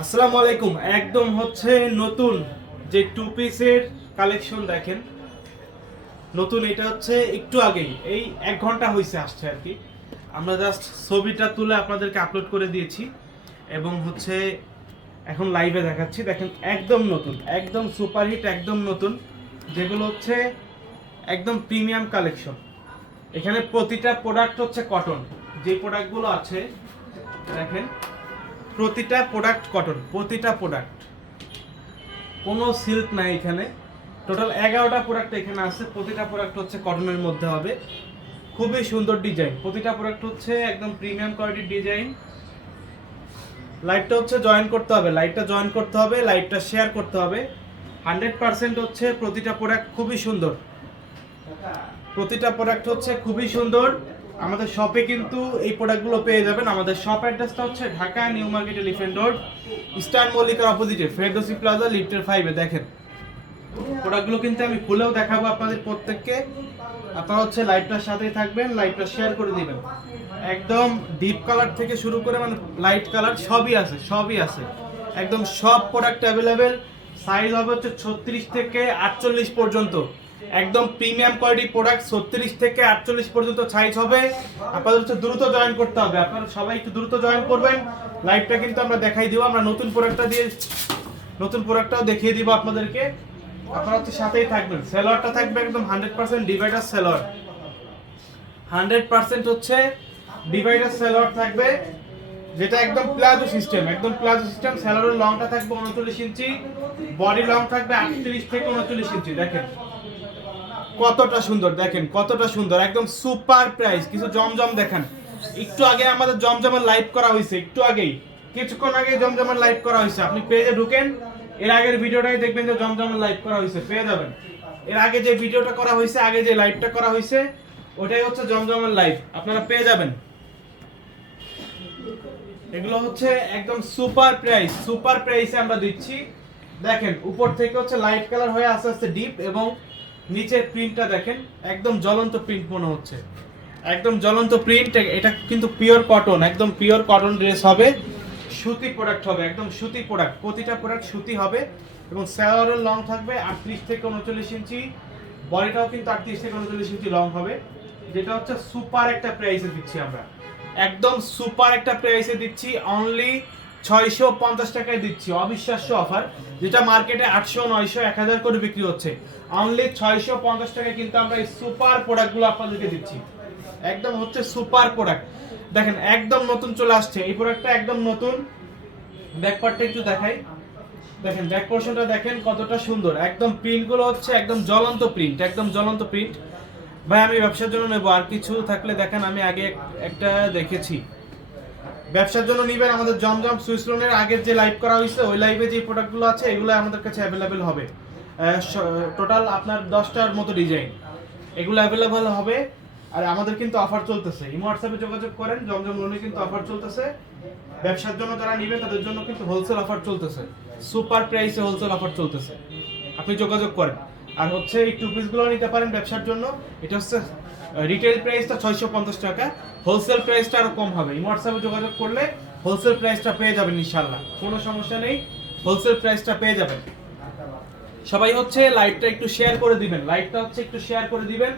আসসালামু আলাইকুম। একদম হচ্ছে নতুন যে টু পিসের কালেকশন দেখেন। নতুন এটা হচ্ছে একটু আগেই। এই এক ঘণ্টা হয়েছে আসছে আর কি। আমরা জাস্ট ছবিটা তুলে আপনাদেরকে আপলোড করে দিয়েছি এবং হচ্ছে এখন লাইভে দেখাচ্ছি। দেখেন, একদম নতুন, একদম সুপারহিট একদম নতুন। যেগুলো হচ্ছে একদম প্রিমিয়াম কালেকশন এখানে প্রতিটা প্রোডাক্ট হচ্ছে কটন যে প্রোডাক্টগুলো আছে দেখেন, প্রতিটা প্রোডাক্ট কটন প্রতিটা প্রোডাক্ট কোনো সিল্ক নাই এখানে। টোটাল এগারোটা প্রোডাক্ট এখানে আছে, প্রতিটা প্রোডাক্ট হচ্ছে কটনের মধ্যে হবে। খুবই সুন্দর ডিজাইন প্রতিটা প্রোডাক্ট হচ্ছে একদম প্রিমিয়াম কোয়ালিটির ডিজাইন লাইটটা হচ্ছে জয়েন করতে হবে। লাইটটা জয়েন করতে হবে লাইটটা শেয়ার করতে হবে। হান্ড্রেড পার্সেন্ট হচ্ছে প্রতিটা প্রোডাক্ট খুবই সুন্দর। প্রতিটা প্রোডাক্ট হচ্ছে খুবই সুন্দর। আমাদের শপে কিন্তু এই প্রোডাক্টগুলো পেয়ে যাবেন। আমাদের শপ অ্যাড্রেসটা হচ্ছে Dhaka New Market Elephant Road, Eastern মল্লিকার অপোজিটে ফেরদোসি প্লাজা লিফটের ফাইভে দেখেন প্রোডাক্টগুলো কিন্তু আমি খুলেও দেখাবো আপনাদের প্রত্যেককে। আপনারা হচ্ছে লাইটটার সাথেই থাকবেন লাইটটা শেয়ার করে দিবেন। একদম ডিপ কালার থেকে শুরু করে মানে লাইট কালার সবই আছে সবই আছে। একদম সব প্রোডাক্ট অ্যাভেলেবেল সাইজ হবে হচ্ছে ছত্রিশ থেকে আটচল্লিশ পর্যন্ত। একদম প্রিমিয়াম কোয়ালিটি প্রোডাক্ট ছত্রিশ থেকে আটচল্লিশ পর্যন্ত সাইজ হবে। হচ্ছে দ্রুত জয়েন করতে হবে। আপনারা সবাই একটু দ্রুত জয়েন করবেন। লাইভটা কিন্তু আমরা দেখাই দিব। আমরা নতুন প্রোডাক্টটা দিয়ে নতুন প্রোডাক্টটাও দেখিয়ে দিব আপনাদেরকে। আপনারা হচ্ছে সাথেই থাকবেন। সেলরটা থাকবে একদম hundred percent divider salwar hundred percent হচ্ছে ডিভাইডার সেলর থাকবে। যেটা একদম প্লাজো সিস্টেম একদম প্লাজো সিস্টেম সেলরের লংটা থাকবে উনচল্লিশ ইঞ্চি বডি লং থাকবে আটত্রিশ থেকে উনচল্লিশ ইঞ্চি দেখেন। কতটা সুন্দর, দেখেন কতটা সুন্দর, একদম সুপার প্রাইস, কিছু জমজম দেখেন। একটু আগে আমাদের জমজমের লাইভ করা হয়েছে, একটু আগেই, কিছুক্ষণ আগে জমজমের লাইভ করা হয়েছে। আপনি পেজে ঢুকেন, এর আগের ভিডিওটাই দেখবেন যে জমজমের লাইভ করা হয়েছে, পেয়ে যাবেন। এর আগে যে ভিডিওটা করা হয়েছে, আগে যে লাইভটা করা হয়েছে, ওটাই হচ্ছে জমজমের লাইভ আপনারা পেয়ে যাবেন। এগুলো হচ্ছে একদম সুপার প্রাইস, সুপার প্রাইসে আমরা দিচ্ছি। দেখেন, উপর থেকে হচ্ছে লাইট কালার হয়ে আস্তে আস্তে ডিপ এবং নিচের প্রিন্টটা দেখেন, একদম জ্বলন্ত প্রিন্ট মনে হচ্ছে। একদম জ্বলন্ত প্রিন্ট এটা কিন্তু পিওর কটন একদম পিওর কটন ড্রেস হবে, সুতি প্রোডাক্ট হবে, একদম সুতি প্রোডাক্ট প্রতিটা প্রোডাক্ট সুতি হবে এবং স্যালোয়ারের লং থাকবে আটত্রিশ থেকে উনচল্লিশ ইঞ্চি বডিটাও কিন্তু আটত্রিশ থেকে উনচল্লিশ ইঞ্চি লং হবে। যেটা হচ্ছে সুপার একটা প্রাইসে দিচ্ছি আমরা। একদম সুপার একটা প্রাইসে দিচ্ছি অনলি ছয়শো পঞ্চাশ টাকায় দিচ্ছি। অবিশ্বাস্য অফার যেটা মার্কেটে আটশো, নয়শো, এক হাজার করে বিক্রি হচ্ছে। অনলি ছয়শো পঞ্চাশ টাকায় কিন্তু আমরা এই সুপার প্রোডাক্টগুলো আপনাদেরকে দিচ্ছি। একদম হচ্ছে সুপার প্রোডাক্ট দেখেন, একদম নতুন চলে আসছে। এই প্রোডাক্টটা একদম নতুন। ব্যাকপার্টটা একটু দেখাই। দেখেন ব্যাক পোর্শনটা দেখেন কতটা সুন্দর। একদম প্রিন্টগুলো হচ্ছে একদম জ্বলন্ত প্রিন্ট একদম জ্বলন্ত প্রিন্ট ভাই, আমি ব্যবসার জন্য নেব। আর কিছু থাকলে দেখেন, আমি আগে একটা দেখেছি। ব্যবসার জন্য নিবেন। আমাদের জমজম সুইস লোনের আগের যে লাইভ করা হয়েছে, ওই লাইভে যে প্রোডাক্টগুলো আছে, এগুলো আমাদের কাছে অ্যাভেলেবেল হবে। টোটাল আপনার দশটার মতো ডিজাইন এগুলো অ্যাভেলেবেল হবে। আর আমাদের কিন্তু অফার চলতেছে। ইমো হোয়াটসঅ্যাপে যোগাযোগ করেন, জমজম লোনে কিন্তু অফার চলতেছে। ব্যবসার জন্য যারা নিবেন, তাদের জন্য কিন্তু হোলসেল অফার চলতেছে। সুপার প্রাইসে হোলসেল অফার চলতেছে। আপনি যোগাযোগ করেন। আর হচ্ছে এই টু পিসগুলো নিতে পারেন ব্যবসার জন্য। এটা হচ্ছে রিটেল প্রাইসটা ছয়শো পঞ্চাশ টাকা হোলসেল প্রাইসটা আরও কম হবে। হোয়াটসঅ্যাপে যোগাযোগ করলে হোলসেল প্রাইসটা পেয়ে যাবেন ইনশাল্লাহ কোনো সমস্যা নেই হোলসেল প্রাইসটা পেয়ে যাবেন। সবাই হচ্ছে লাইভটা একটু শেয়ার করে দিবেন। লাইভটা হচ্ছে একটু শেয়ার করে দিবেন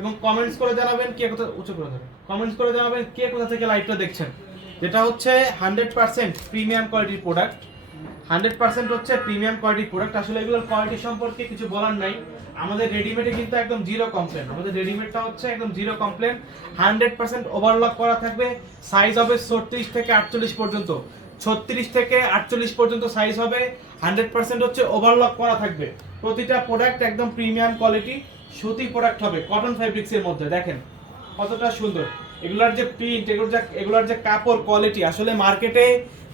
এবং কমেন্টস করে জানাবেন কে কোথা, উঁচু করে দেবেন কমেন্টস করে জানাবেন কে কোথা থেকে লাইভটা দেখছেন। যেটা হচ্ছে হান্ড্রেড পার্সেন্ট প্রিমিয়াম কোয়ালিটির প্রোডাক্ট হান্ড্রেড পার্সেন্ট হচ্ছে প্রিমিয়াম কোয়ালিটি প্রোডাক্ট। আসলে এগুলোর কোয়ালিটি সম্পর্কে কিছু বলার নাই। আমাদের রেডিমেডে কিন্তু একদম জিরো কমপ্লেন। আমাদের রেডিমেডটা হচ্ছে একদম zero complain. Hundred percent overlock করা থাকবে। সাইজ হবে ছত্রিশ থেকে আটচল্লিশ পর্যন্ত। ছত্রিশ থেকে আটচল্লিশ পর্যন্ত সাইজ হবে। হান্ড্রেড পার্সেন্ট হচ্ছে ওভারলক করা থাকবে। প্রতিটা প্রোডাক্ট একদম প্রিমিয়াম কোয়ালিটি সুতি প্রোডাক্ট হবে কটন ফ্যাব্রিক্সের মধ্যে। দেখেন কতটা সুন্দর। এগুলার যে প্রিন্ট এগুলোর যে এগুলার যে কাপড় কোয়ালিটি আসলে মার্কেটে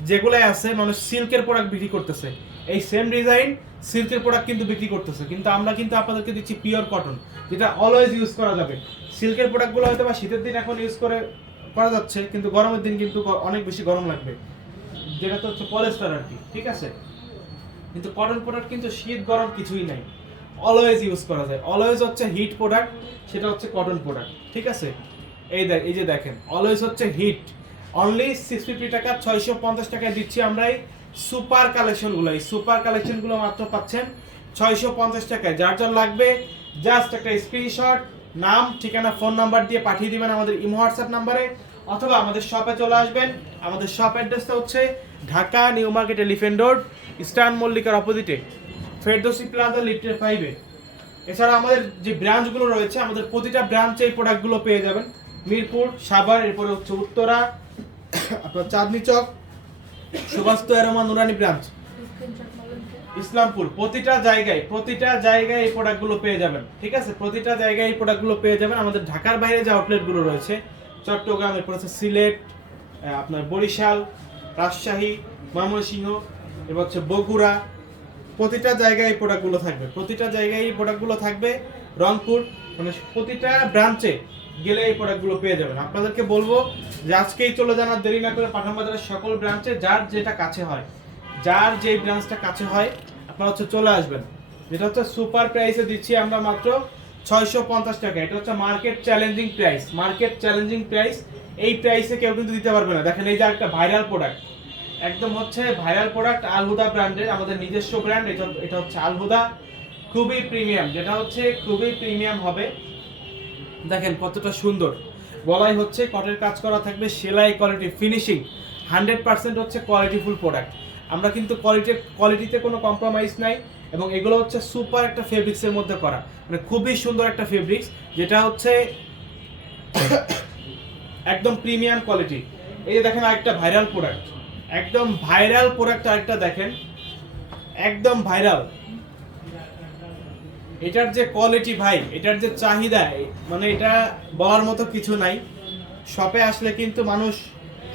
যেগুলো আছে মানুষ সিল্কের প্রোডাক্ট বিক্রি করতেছে। এই সেম ডিজাইন সিল্কের প্রোডাক্ট কিন্তু বিক্রি করতেছে। কিন্তু আমরা কিন্তু আপনাদেরকে দিচ্ছি পিওর কটন যেটা অলওয়েজ ইউজ করা যাবে। সিল্কের প্রোডাক্টগুলো হয়তো বা শীতের দিন এখন ইউজ করে, করা যাচ্ছে, কিন্তু গরমের দিন কিন্তু অনেক বেশি গরম লাগবে। যেটা তো হচ্ছে পলেস্টার আর কি, ঠিক আছে? কিন্তু কটন প্রোডাক্ট কিন্তু শীত, গরম কিছুই নাই। অলওয়েজ ইউজ করা যায়। অলওয়েজ হচ্ছে হিট প্রোডাক্ট সেটা হচ্ছে কটন প্রোডাক্ট ঠিক আছে? এই দেখ এই যে দেখেন অলওয়েজ হচ্ছে হিট অনলি সিক্স ফিফটি টাকা, ছয়শো পঞ্চাশ টাকায় দিচ্ছি আমরা এই সুপার কালেকশনগুলো এই সুপার কালেকশনগুলো মাত্র পাচ্ছেন ছয়শো পঞ্চাশ টাকায়। যার যার লাগবে জাস্ট একটা স্ক্রিনশট নাম, ঠিকানা ফোন নাম্বার দিয়ে পাঠিয়ে দিবেন আমাদের ইমো হোয়াটসঅ্যাপ নাম্বারে অথবা আমাদের শপে চলে আসবেন। আমাদের শপ অ্যাড্রেসটা হচ্ছে Dhaka New Market Elephant Road, Eastern মল্লিকার অপোজিটে, ফেরদোসি প্লাজা লিটার ফাইভে এছাড়া আমাদের যে ব্রাঞ্চগুলো রয়েছে, আমাদের প্রতিটা ব্রাঞ্চে এই প্রোডাক্টগুলো পেয়ে যাবেন। মিরপুর, সাভার, এরপরে হচ্ছে উত্তরা আপনার চাঁদনি চক, সুবাস্ত এরমা, নুরানি ব্রাঞ্চ। ইসলামপুর, প্রতিটা জায়গায় প্রতিটা জায়গায় এই প্রোডাক্টগুলো পেয়ে যাবেন। ঠিক আছে? প্রতিটা জায়গায় এই প্রোডাক্টগুলো পেয়ে যাবেন। আমাদের ঢাকার বাইরে যে আউটলেটগুলো রয়েছে, চট্টগ্রাম, এরপর হচ্ছে সিলেট আপনার বরিশাল, রাজশাহী, ময়মনসিংহ, এবার হচ্ছে বগুড়া। প্রতিটা জায়গায় এই প্রোডাক্টগুলো থাকবে। প্রতিটা জায়গায় এই প্রোডাক্টগুলো থাকবে রংপুর মানে প্রতিটা ব্রাঞ্চে গেলে এই প্রোডাক্টগুলো পেয়ে যাবেন। আপনাদেরকে বলব যে আজকেই চলে যান আর দেরি না করে পাঠান বাজারের সকল ব্রাঞ্চে যার যেটা কাছে হয়। যার যেই ব্রাঞ্চটা কাছে হয়, আপনারা হচ্ছে চলে আসবেন। যেটা হচ্ছে সুপার প্রাইসে দিচ্ছি আমরা মাত্র ছয়শো পঞ্চাশ টাকা। এটা হচ্ছে market challenging price market challenging price এই প্রাইসে কেউ কিন্তু দিতে পারবে না। দেখেন এই যে একটা ভাইরাল প্রোডাক্ট একদম হচ্ছে ভাইরাল প্রোডাক্ট আলহুদা ব্র্যান্ডের আমাদের নিজস্ব ব্র্যান্ড এটা এটা হচ্ছে আলহুদা খুবই প্রিমিয়াম যেটা হচ্ছে খুবই প্রিমিয়াম হবে। দেখেন কতটা সুন্দর। গলায় হচ্ছে কটের কাজ করা থাকবে সেলাই কোয়ালিটি ফিনিশিং হান্ড্রেড পার্সেন্ট হচ্ছে কোয়ালিটিফুল প্রোডাক্ট আমরা কিন্তু কোয়ালিটি কোয়ালিটিতে কোনো কম্প্রোমাইজ নাই এবং এগুলো হচ্ছে সুপার একটা ফেব্রিক্সের মধ্যে করা। মানে খুবই সুন্দর একটা ফেব্রিক্স যেটা হচ্ছে একদম প্রিমিয়াম কোয়ালিটি এই যে দেখেন আরেকটা ভাইরাল প্রোডাক্ট একদম ভাইরাল প্রোডাক্ট আরেকটা দেখেন। একদম ভাইরাল এটার যে কোয়ালিটি ভাই, এটার যে চাহিদা মানে এটা বলার মতো কিছু নাই। শপে আসলে কিন্তু মানুষ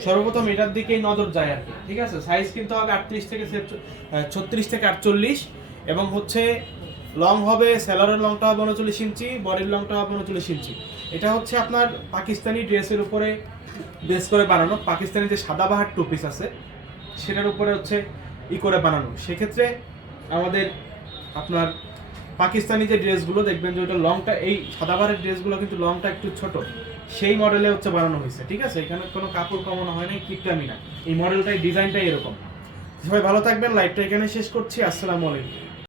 সর্বপ্রথম এটার দিকেই নজর যায় আর কি, ঠিক আছে? সাইজ কিন্তু হবে আটত্রিশ থেকে ছত্রিশ থেকে আটচল্লিশ এবং হচ্ছে লং হবে স্যালারের লংটা হবে উনচল্লিশ ইঞ্চি, বডির লংটা হবে উনচল্লিশ ইঞ্চি। এটা হচ্ছে আপনার পাকিস্তানি ড্রেসের উপরে বেস করে বানানো। পাকিস্তানি যে সাদাবাহার টু পিস আছে, সেটার উপরে হচ্ছে ই করে বানানো। সেক্ষেত্রে আমাদের আপনার পাকিস্তানি যে ড্রেসগুলো দেখবেন যে ওটা লংটা এই সাদাবারের ড্রেসগুলো কিন্তু লংটা একটু ছোট। সেই মডেলে হচ্ছে বানানো হয়েছে, ঠিক আছে? এখানে কোনো কাপড় কমানো হয় নাই, কিপটামি না এই মডেলটাই ডিজাইনটাই এরকম। সবাই ভালো থাকবেন লাইভটা এখানে শেষ করছি। আসসালামু আলাইকুম।